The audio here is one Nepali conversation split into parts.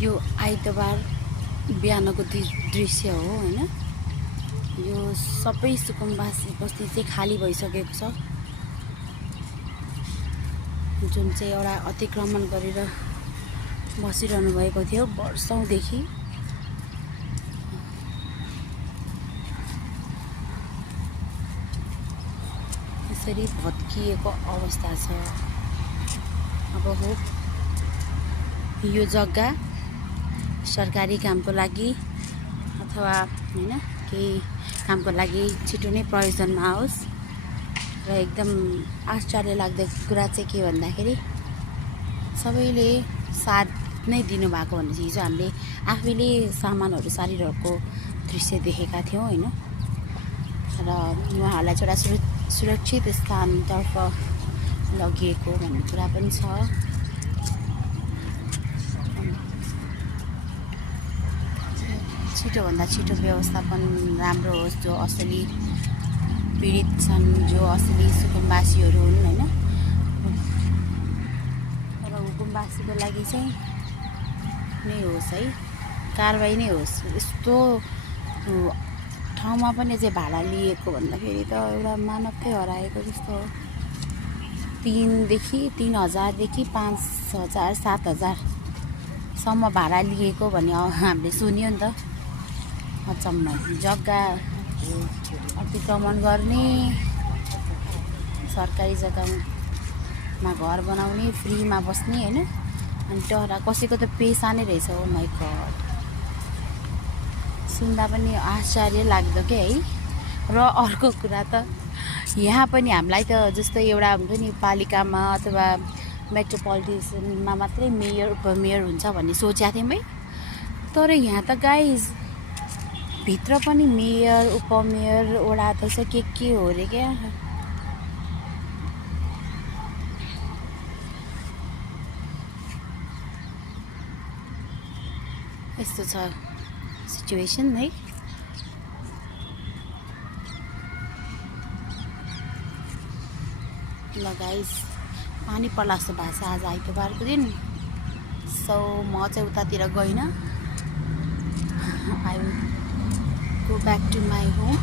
यो आइतबार बिहानको दृश्य हो हैन। यो सबै सुकुम्बासी बस्ती चाहिँ खाली भइसकेको छ, जुन चाहिँ एउटा अतिक्रमण गरेर बसिरहनु भएको थियो वर्षौंदेखि। यसरी भत्किएको अवस्था छ। अब हो यो जग्गा सरकारी कामको लागि अथवा हैन केही कामको लागि छिटो नै प्रयोजनमा आओस्। र एकदम आश्चर्य लाग्दो कुरा चाहिँ के भन्दाखेरि सबैले साथ नै दिनुभएको भनेपछि हिजो हामीले आफैले सामानहरू सारिरहेको दृश्य देखेका थियौँ हैन। र उहाँहरूलाई एउटा सुरक्षित स्थानतर्फ लगिएको भन्ने कुरा पनि छ। छिटोभन्दा छिटो व्यवस्थापन राम्रो होस्। जो असली पीडित छन्, जो असली सुकुम्बासीहरू हुन् हैन, र हुकुमवासीको लागि चाहिँ नै होस् है, कारबाही नै होस्। यस्तो ठाउँमा पनि चाहिँ भाडा लिएको भन्दाखेरि त एउटा मानवकै हराएको जस्तो हो। 3,000 देखि 5,000 7,000 सम्म भाडा लिएको भन्ने हामीले सुन्यो नि त। अचम्म जग्गा अतिक्रमण गर्ने, सरकारी जग्गामा घर बनाउने, फ्रीमा बस्ने हैन। अनि टहरा कसैको त पेसा नै रहेछ। ओ माई गॉड, सुन्दा पनि आश्चर्य लाग्दो के है। र अर्को कुरा त यहाँ पनि हामीलाई त जस्तै एउटा हुन्छ नि पालिकामा अथवा मेट्रोपोलिटनमा मात्रै मेयर उपमेयर हुन्छ भन्ने सोचेको थियौँ है। तर यहाँ त गाइज भित्र पनि मेयर उपमेयर वडा अध्यक्ष के हो रे क्या। यस्तो छ सिचुएसन है। ल गाइस, पानी पर्ला जस्तो भएको छ आज आइतबारको दिन। सो म चाहिँ उतातिर गइनँ। I will go back to my home.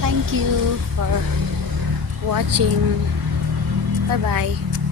Thank you for watching. Bye bye.